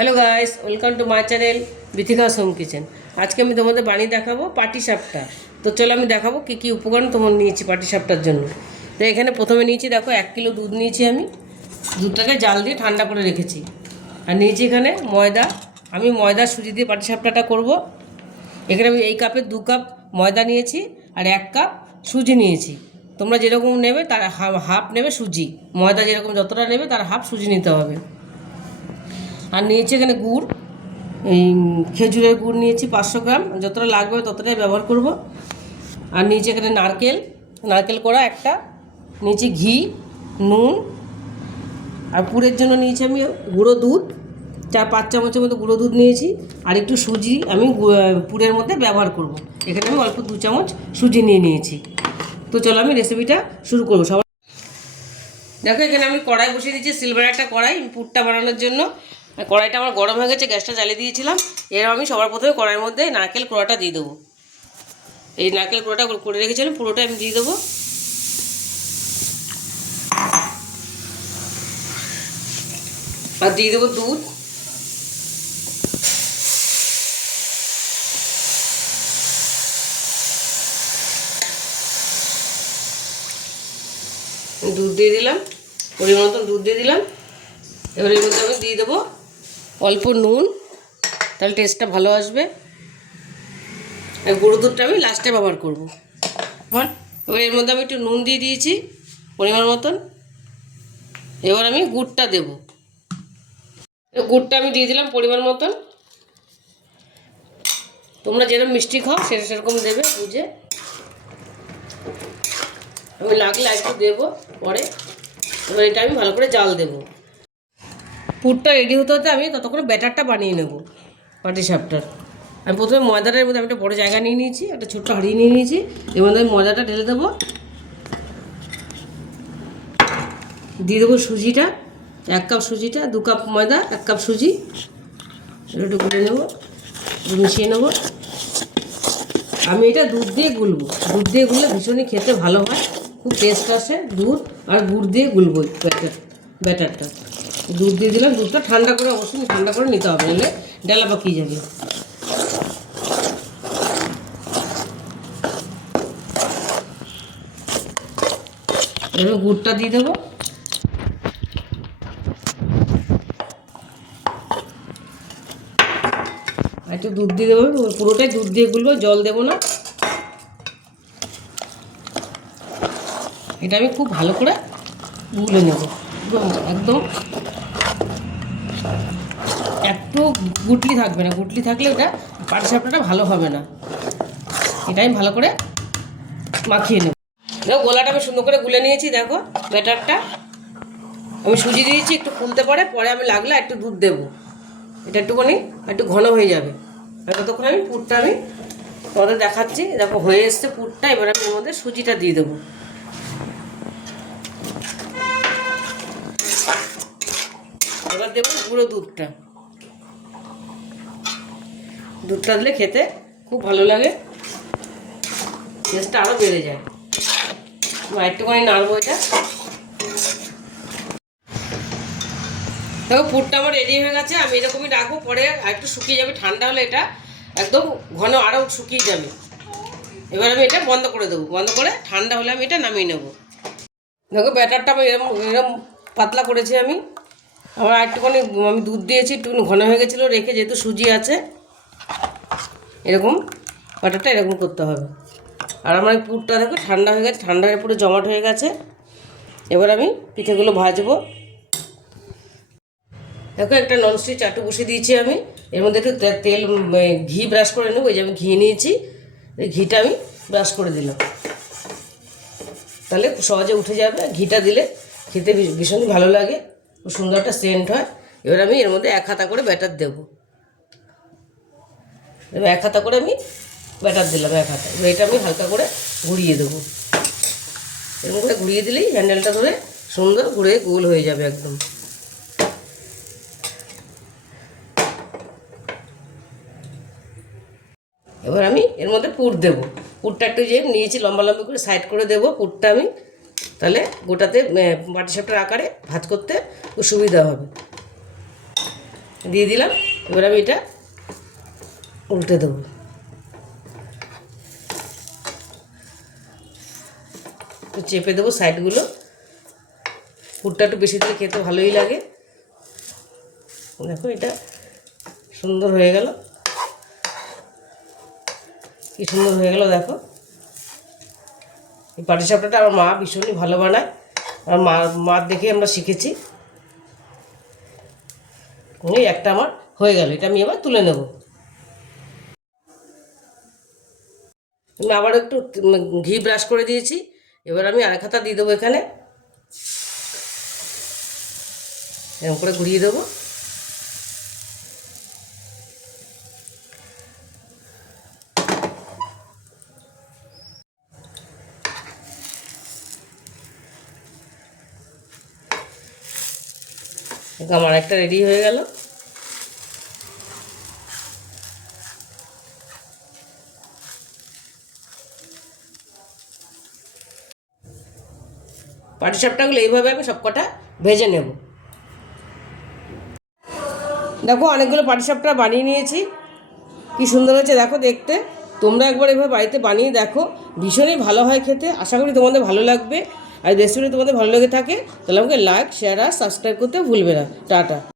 Hello guys, welcome to my channel Bithika's home kitchen. আজকে আমি তোমাদের বানিয়ে দেখাবো পাটিসাপটা। তো চলো আমি দেখাবো কী কী উপকরণ তোমার নিয়েছি পাটিসাপটার জন্য। তো এখানে প্রথমে নিয়েছি, দেখো 1 কিলো দুধ নিয়েছি আমি। দুধটাকে জাল দিয়ে ঠান্ডা করে রেখেছি। আর নিয়েছি এখানে ময়দা। আমি ময়দা সুজি দিয়ে পাটিসাপটাটা করব। এখানে আমি এই কাপের 2 কাপ ময়দা নিয়েছি আর 1 কাপ সুজি নিয়েছি। তোমরা যেরকম নেবে তার হাফ নেবে সুজি। ময়দা যেরকম যতটা নেবে তার হাফ সুজি নিতে হবে। আর নিয়েছি এখানে গুড়, এই খেজুরের গুড় নিয়েছি 500 গ্রাম, যতটা লাগবে ততটাই ব্যবহার করব। আর নিয়েছি এখানে নারকেল কোড়া একটা, নিয়েছি ঘি, নুন। আর পুরের জন্য নিয়েছি আমি গুঁড়ো দুধ, 4-5 চামচের মতো গুঁড়ো দুধ নিয়েছি। আর একটু সুজি আমি পুরের মধ্যে ব্যবহার করব। এখানে আমি অল্প 2 চামচ সুজি নিয়ে নিয়েছি। তো চলো আমি রেসিপিটা শুরু করবো। সবার দেখো এখানে আমি কড়াই বসিয়ে দিয়েছি, সিলভার একটা কড়াই পুরটা বানানোর জন্য। কড়াইটা আমার গরম হয়ে গেছে, গ্যাসটা জ্বালিয়ে দিয়েছিলাম। এর আমি সবার প্রথমে কড়াইয়ের মধ্যে নারকেল কোড়াটা দিয়ে দেবো। এই নারকেল কোড়াটা করে রেখেছিলাম, পুরোটা আমি দিয়ে দেবো। আর দিয়ে দেবো দুধ। দুধ দিয়ে দিলাম, পরিমাণ মতন দুধ দিয়ে দিলাম। এবার এর মধ্যে আমি দিয়ে দেবো অল্প নুন, তাহলে টেস্টটা ভালো আসবে। আর গুঁড়ো দুধটা আমি লাস্টে ব্যবহার করবো। এবার এর মধ্যে আমি একটু নুন দিয়ে দিয়েছি পরিমাণ মতন। এবার আমি গুড়টা দেব। গুড়টা আমি দিয়ে দিলাম পরিমাণ মতন। তোমরা যেরকম মিষ্টি খাও সেরকম দেবে বুঝে। আমি লাগলে একটু দেবো পরে। এবার এটা আমি ভালো করে জাল দেবো। পুরটা রেডি হতে হতে আমি ততক্ষণ ব্যাটারটা বানিয়ে নেব পাটিসাপটার। আমি প্রথমে ময়দাটার মধ্যে আমি একটা বড়ো জায়গা নিয়ে নিয়েছি, একটা ছোট্ট হাঁড়ি নিয়ে নিয়েছি। এর মধ্যে আমি ময়দাটা ঢেলে দেবো। দিয়ে দেবো সুজিটা, 1 কাপ সুজিটা, 2 কাপ ময়দা, 1 কাপ সুজি। এটা একটু গুলে নেবো, মিশিয়ে নেবো। আমি এটা দুধ দিয়ে গুলবো। দুধ দিয়ে গুললে ভীষণই খেতে ভালো হয়, খুব টেস্ট আসে। দুধ আর গুড় দিয়ে গুলবো ব্যাটারটা। দুধ দিয়ে দিলাম, দুধটা ঠান্ডা করে অবশ্যই ঠান্ডা করে নিতে হবে, নাহলে ডালা পাকিয়ে যাবে। এবার গুড়টা দিয়ে দেবো। একটু দুধ দিয়ে দেবো, পুরোটাই দুধ দিয়ে গুলবো, জল দেবো না। এটা আমি খুব ভালো করে গুলে নেব একদম। একটু গুটলি থাকবে না, গুটলি থাকলে ওটা পাটিসাপটাটা ভালো হবে না। এটা আমি ভালো করে মাখিয়ে নেব। দেখো গোলাটা আমি সুন্দর করে গুলে নিয়েছি। দেখো ব্যাটারটা আমি সুজি দিয়েছি, একটু ফুলতে পারে, পরে আমি লাগলে একটু দুধ দেবো। এটা একটুখানি একটু ঘন হয়ে যাবে। ততক্ষণ আমি পুরটা আমি তোমাদের দেখাচ্ছি। দেখো হয়ে এসছে পুরটা। এবার আমি এর মধ্যে সুজিটা দিয়ে দেবো। এবার দেবো গুঁড়ো দুধটা। দুধটা দিলে খেতে খুব ভালো লাগে, টেস্টটা আরও বেড়ে যায়। একটুখানি নাড়বো এটা। দেখো পুরটা আমার রেডি হয়ে গেছে। আমি এরকমই রাখবো, পরে আর একটু শুকিয়ে যাবে। ঠান্ডা হলে এটা একদম ঘন আরও শুকিয়ে যাবে। এবার আমি এটা বন্ধ করে দেবো। বন্ধ করে ঠান্ডা হলে আমি এটা নামিয়ে নেব। দেখো ব্যাটারটা আমি এরকম পাতলা করেছি আমি। আমার একটুখানি আমি দুধ দিয়েছি, একটুখানি ঘন হয়ে গেছিলো রেখে, যেহেতু সুজি আছে। এরকম ব্যাটারটা এরকম করতে হবে। আর আমার পুরটা দেখো ঠান্ডা হয়ে গেছে, ঠান্ডা হয়ে পুরো জমাট হয়ে গেছে। এবার আমি পিঠেগুলো ভাজবো। দেখো একটা ননস্টিক চাটু বসিয়ে দিয়েছি আমি। এর মধ্যে একটু তেল ঘি ব্রাশ করে নেবো। এই যে আমি ঘি নিয়েছি, এই ঘিটা আমি ব্রাশ করে দিলাম, তাহলে সহজে উঠে যাবে। ঘিটা দিলে খেতে ভীষণই ভালো লাগে, খুব সুন্দর একটা সেন্ট হয়। এবার আমি এর মধ্যে 1 হাতা করে ব্যাটার দেবো। এবার 1 হাতা করে আমি ব্যাটার দিলাম, 1 হাতা। এবার এটা আমি হালকা করে ঘুরিয়ে দেবো। এরকম করে ঘুরিয়ে দিলেই হ্যান্ডেলটা ধরে সুন্দর ঘুরে গোল হয়ে যাবে একদম। এবার আমি এর মধ্যে পুর দেবো। পুরটা একটু যে নিয়েছি লম্বা লম্বা করে সাইড করে দেবো পুরটা আমি, তাহলে গোটাতে পাটিসাপটার আকারে ভাজ করতে খুব সুবিধা হবে। দিয়ে দিলাম। এবার আমি এটা উল্টে দেবো। চেপে দেবো সাইডগুলো। পুরটা একটু বেশি দিলে খেতে ভালোই লাগে। দেখো এটা সুন্দর হয়ে গেল, কি সুন্দর হয়ে গেল দেখো। এই পাটিসাপটাটা আমার মা ভীষণই ভালো বানায়, আর মার দেখে আমরা শিখেছি। এই একটা আমার হয়ে গেল, এটা আমি এবার তুলে নেব। আমি আবার একটু ঘি ব্রাশ করে দিয়েছি। এবার আমি আরেক হাতা দিয়ে দেবো এখানে, এরকম করে ঘুরিয়ে দেবো। আমার একটা রেডি হয়ে গেল। পাটিসাপটাগুলো এইভাবে আমি সব কটা ভেজে নেব। দেখো অনেকগুলো পাটিসাপটা বানিয়ে নিয়েছি, কি সুন্দর হয়েছে দেখো দেখতে। তোমরা একবার এভাবে বাড়িতে বানিয়ে দেখো, ভীষণই ভালো হয় খেতে। আশা করি তোমাদের ভালো লাগবে। আর রেসিপি তোমাদের ভালো লেগে থাকে তাহলে আমাকে লাইক, শেয়ার আর সাবস্ক্রাইব করতে ভুলবে না। টাটা।